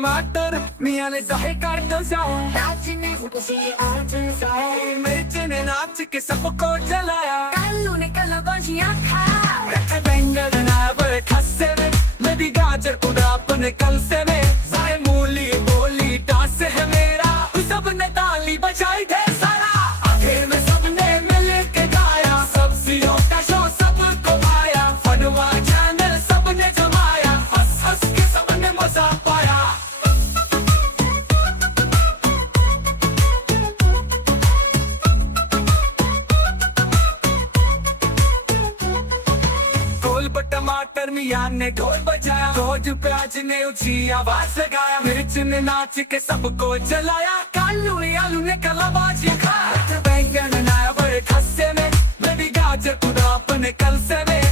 टमाटर मियाँ ने चाहे काट जाओ, नाचने खुशी आज जाए, मिर्च ने नाच के सबको जलाया, कालू ने कलाबाजियाँ खा, रखे बैंगन अब खस्से में, मैं भी गाजर खुदा अपने कल से में, सारे मूली बोली डांस है मेरा, सबने ताली बजाई ढेर सारा, आखिर में सबने मिल के गाया, सब्जियों का शो सबको आया, फनवा चैनल सबने जमाया, हंस हंस के सबने मजा पाया। ढोल पर टमाटर मियाँ ने ढोल बजाया, रोज प्याज ने ऊंची आवाज लगाया, मिर्च ने नाच के सबको जलाया, कालू ने आलू ने कलाबाजी खाया, बैंगन आया बड़े खस्से में, मैं भी गाजर खुदा अपने कल से में,